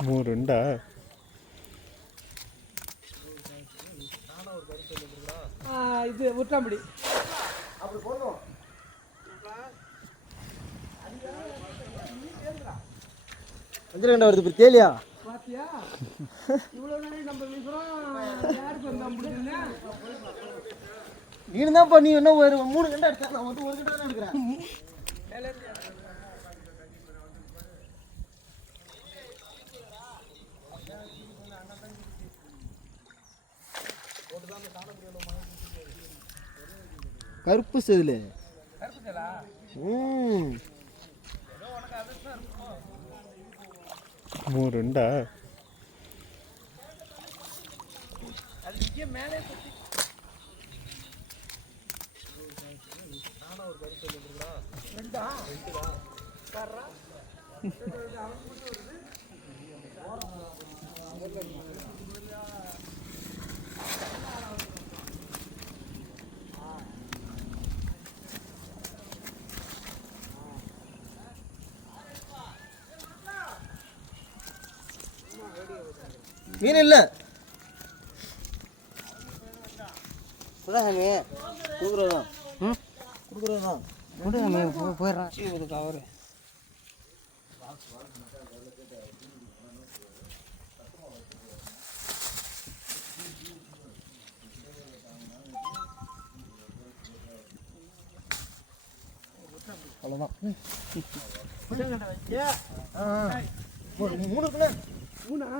மூணு ரெண்டா இது உட்டாம்படி வஞ்சிரகண்டா வருது இப்போ தேலியா பாத்தியா? இவ்வளவு நாளைக்கு நம்ம வீசுறோம் யாருக்கு வந்தா முடியுதுன்னு நீனு தான்ப்பா நீ என்ன ஒரு மூணு கண்டா எடுத்தேன் நான் வந்து ஒரு கண்டா தான் எடுக்கிறேன். கருப்பு செதில். மூணு ரெண்டா? ரெண்டா? மீன் இல்லை. சாமி. ம்? கொடுங்க போயிடுறேன் கவரு அவ்வளோதான் மூணு இருக்குண்ணே மூணா